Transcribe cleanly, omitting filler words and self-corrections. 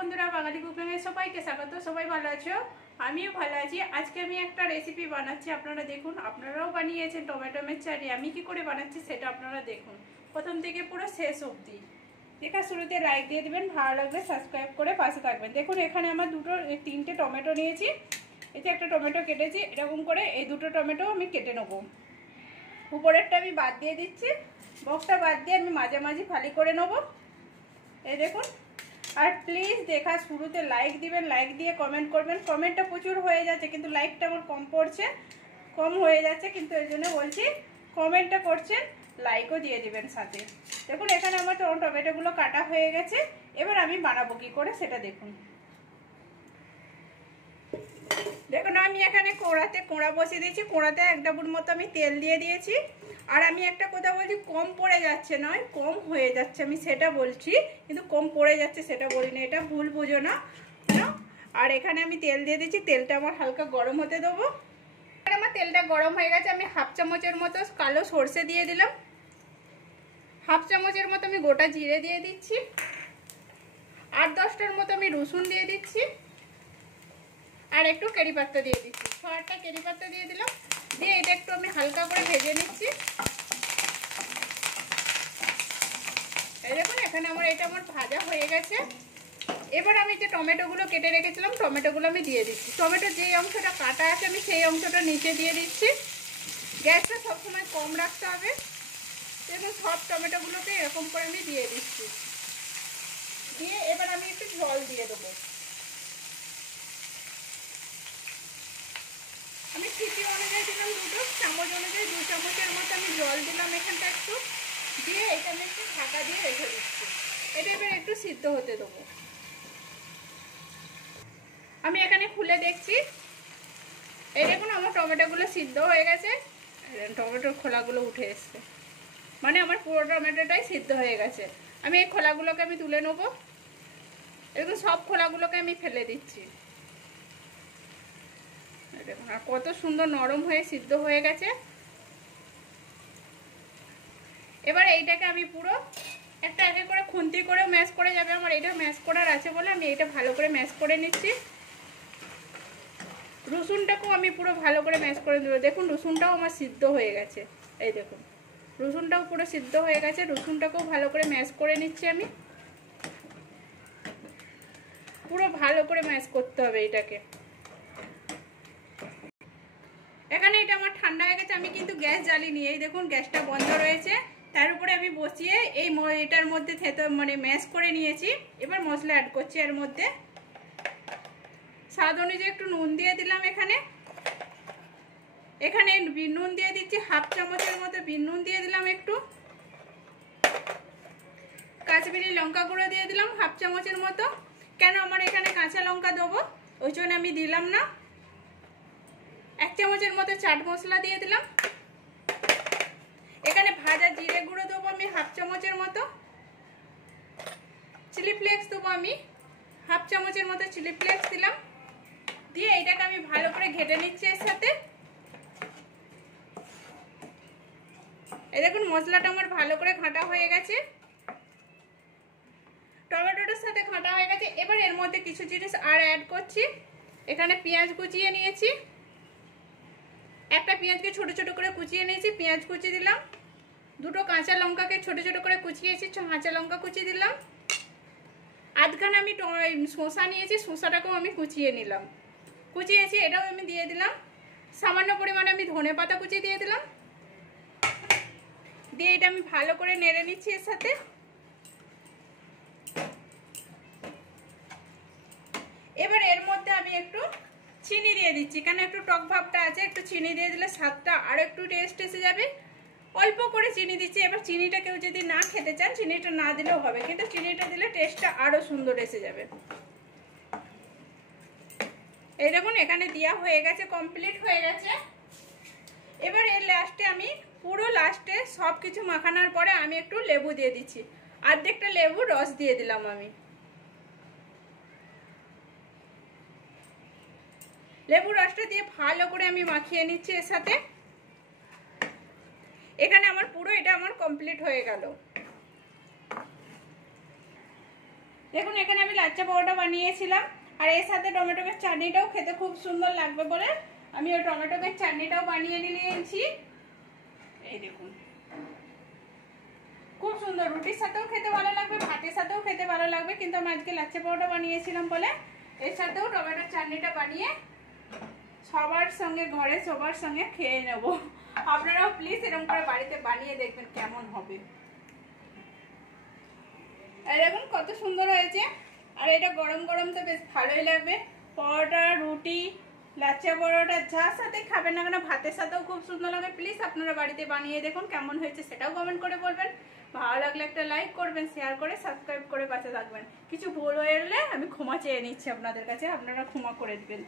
বন্ধুরা, বাঙালি কুকিংয়ে সবাইকে স্বাগত। সবাই ভালো আছো? আমিও ভালো আছি। আজকে আমি একটা রেসিপি বানাচ্ছি, আপনারা দেখুন। আপনারাও বানিয়েছেন টমেটো চাটনি। আমি কি করে বানাচ্ছি সেটা আপনারা দেখুন, প্রথম থেকে পুরো শেষ অবধি। দেখা শুরুতে লাইক দিয়ে দিবেন, ভালো লাগবে সাবস্ক্রাইব করে পাশে থাকবেন। দেখুন এখানে আমার তিনটে টমেটো নিয়েছি। এই যে একটা টমেটো কেটেছি, এরকম করে এই দুটো টমেটো আমি কেটে নেবো। উপরেরটা আমি বাদ দিয়ে দিচ্ছি, বক্সটা বাদ দিয়ে আমি মাঝামাঝি ফালি করে নেবো। এই দেখুন। আর প্লিজ দেখা শুরুতে লাইক দিবেন, লাইক দিয়ে কমেন্ট করবেন। কমেন্টটা প্রচুর হয়ে যাচ্ছে কিন্তু লাইকটা আমার কম হয়ে যাচ্ছে, কিন্তু এই জন্য বলছি কমেন্টটা করছেন, লাইকও দিয়ে দিবেন সাথে। দেখুন এখানে আমার টমেটোগুলো কাটা হয়ে গেছে। এবার আমি বানাবো কি করে সেটা দেখুন। দেখুন আমি এখানে কোড়া বসিয়ে দিয়েছি। কোড়াতে 1 ডাবুর মতো আমি তেল দিয়ে দিয়েছি। আর আমি একটা কথা বলছি, কম পড়ে যাচ্ছে নয়, কম হয়ে যাচ্ছে, আমি সেটা বলছি, কিন্তু কম পড়ে যাচ্ছে সেটা বলি না, এটা ভুল বুঝো না। আর এখানে আমি তেল দিয়ে দিচ্ছি, তেলটা আমার হালকা গরম হতে দেবো। আমার তেলটা গরম হয়ে গেছে, আমি 1/2 চামচের মতো কালো সর্ষে দিয়ে দিলাম। 1/2 চামচের মতো আমি গোটা জিরে দিয়ে দিচ্ছি। 8-10টার মতো আমি রসুন দিয়ে দিচ্ছি। আর একটু কারি পাতা দিয়ে দিচ্ছি, 6-8টা কারি পাতা দিয়ে দিলাম। দিয়ে এটা একটু আমি হালকা করে ভেজে নিচ্ছি। এই দেখুন এখানে এটা আমার ভাজা হয়ে গেছে। এবার আমি যে টমেটোগুলো কেটে রেখেছিলাম, টমেটোগুলো আমি দিয়ে দিচ্ছি। টমেটোর যে অংশটা কাটা আছে আমি সেই অংশটা নিচে দিয়ে দিচ্ছি। গ্যাসটা সবসময় কম রাখতে হবে। এবং সব টমেটোগুলোকে এরকম করে আমি দিয়ে দিচ্ছি। দিয়ে এবার আমি একটু জল দিয়ে দেবো। আমি সিটি অনুযায়ী দিলাম 2 চামচ অনুযায়ী 2 চামচের মতো আমি জল দিলাম এখানটা একটু। দিয়ে এটা আমি একটু ঢাকা দিয়ে রেখে দিচ্ছি। এটা এবার একটু সিদ্ধ হতে দেবো। আমি এখানে খুলে দেখছি। এই দেখুন আমার টমেটোগুলো সিদ্ধ হয়ে গেছে। টমেটোর খোলাগুলো উঠে এসছে, মানে আমার পুরো টমেটোটাই সিদ্ধ হয়ে গেছে। আমি এই খোলাগুলোকে আমি তুলে নেবো। এরকম সব খোলাগুলোকে আমি ফেলে দিচ্ছি। দেখুন আর কত সুন্দর নরম হয়ে সিদ্ধ হয়ে গেছে। এবার এইটাকে আমি পুরো একটা একে করে খুন্তি করে ম্যাশ করে যাবে। আমার এটা ম্যাশ করার আছে বলে আমি এটা ভালো করে ম্যাশ করে নিচ্ছি। রসুনটাকেও আমি পুরো ভালো করে ম্যাশ করে দেবো। দেখুন রসুনটাও আমার সিদ্ধ হয়ে গেছে। এই দেখুন রসুনটাও পুরো সিদ্ধ হয়ে গেছে। রসুনটাকেও ভালো করে ম্যাশ করে নিচ্ছি আমি। পুরো ভালো করে ম্যাশ করতে হবে এটাকে। এখানে এটা আমার ঠান্ডা হয়ে গেছে। আমি কিন্তু গ্যাস জ্বালিনি। এই দেখুন গ্যাসটা বন্ধ রয়েছে। তার উপরে আমি বসিয়ে এটার মধ্যে ম্যাশ করে নিয়েছি। এবার মশলা অ্যাড করছি এর মধ্যে। স্বাদ অনুযায়ী একটু নুন দিয়ে দিলাম। এখানে নুন দিয়ে দিচ্ছি 1/2 চামচের মতো নুন দিয়ে দিলাম একটু। কাশ্মীরি লঙ্কা গুঁড়ো দিয়ে দিলাম 1/2 চামচের মতো। কেন আমার এখানে কাঁচা লঙ্কা দেবো, ওই জন্য আমি দিলাম না। 1 চামচের মতো চাট মশলা দিয়ে দিলাম। এখানে ভাজা জিরে গুঁড়ো দেবো আমি 1/2 চামচের মতো। চিলি ফ্লেক্স দেবো আমি 1/2 চামচের মতো চিলি ফ্লেক্স দিলাম। দিয়ে এটাকে আমি ভালো করে ঘেটে নিচ্ছি এর সাথে। এই দেখুন মশলাটা আমার ভালো করে ঘাঁটা হয়ে গেছে, টমেটোটার সাথে ঘাঁটা হয়ে গেছে। এবার এর মধ্যে কিছু জিনিস আর অ্যাড করছি। এখানে পেঁয়াজ কুচিয়ে নিয়েছি, একটা পেঁয়াজকে ছোট ছোট করে কুচিয়ে নিয়েছি, পেঁয়াজ কুচি দিলাম। 2টো কাঁচা লঙ্কাকে ছোট ছোট করে কুচিয়েছি, কাঁচা লঙ্কা কুচি দিলাম। আধখানা আমি শসা নিয়েছি, শসাটাকেও আমি কুচিয়ে নিলাম, কুচিয়েছি, এটাও আমি দিয়ে দিলাম। সামান্য পরিমাণে আমি ধনেপাতা কুচি দিয়ে দিলাম। দিয়ে এটা আমি ভালো করে নেড়ে নিচ্ছি এর সাথে। এবার এর মধ্যে আমি একটু চিনি দিয়ে দিচ্ছি, কেন একটু টক ভাবটা আছে, একটু চিনি দিয়ে দিলে স্বাদটা আর একটু টেস্ট এসে যাবে। অল্প করে চিনি দিচ্ছি। এবার চিনিটা কেউ যদি না খেতে চান চিনিটা না দিলেও হবে, কিন্তু চিনিটা দিলে টেস্টটা আরো সুন্দর এসে যাবে। এই দেখুন এখানে দেওয়া হয়ে গেছে, কমপ্লিট হয়ে গেছে। এবার এর লাস্টে আমি পুরো লাস্টে সব কিছু মাখানোর পরে আমি একটু লেবু দিয়ে দিচ্ছি। অর্ধেকটা লেবুর রস দিয়ে দিলাম আমি। লেবুর রসটা দিয়ে ভালো করে আমি মাখিয়ে নিচ্ছি এর সাথে। এখানে আমার পুরো এটা আমার কমপ্লিট হয়ে গেল। দেখুন এখানে আমি লাচ্চা পরোটা বানিয়েছিলাম, আর এর সাথে টমেটো চাটনিটাও খেতে খুব সুন্দর লাগবে বলে আমি ওই টমেটো চাটনিটাও বানিয়ে নিয়েছি। এই দেখুন খুব সুন্দর, রুটির সাথেও খেতে ভালো লাগবে, ভাতের সাথেও খেতে ভালো লাগবে, কিন্তু আমি আজকে লাচ্চা পরোটা বানিয়েছিলাম বলে এর সাথেও টমেটোর চাটনিটা বানিয়ে সবার সঙ্গে, ঘরে সবার সঙ্গে খেয়ে নেব। আপনারাও প্লিজ এরকম করে বাড়িতে বানিয়ে দেখবেন কেমন হবে। আর দেখুন কত সুন্দর হয়েছে, আর এটা গরম গরম তো বেশ ভালোই লাগবে। পরোটা, রুটি, লাচ্চা পরোটা যার সাথে খাবেন না কেন, ভাতের সাথেও খুব সুন্দর লাগে। প্লিজ আপনারা বাড়িতে বানিয়ে দেখুন কেমন হয়েছে, সেটাও কমেন্ট করে বলবেন। ভালো লাগলে একটা লাইক করবেন, শেয়ার করে সাবস্ক্রাইব করে পাশে থাকবেন। কিছু ভুল হয়ে গেলে আমি ক্ষমা চেয়ে নিচ্ছি আপনাদের কাছে, আপনারা ক্ষমা করে দেবেন।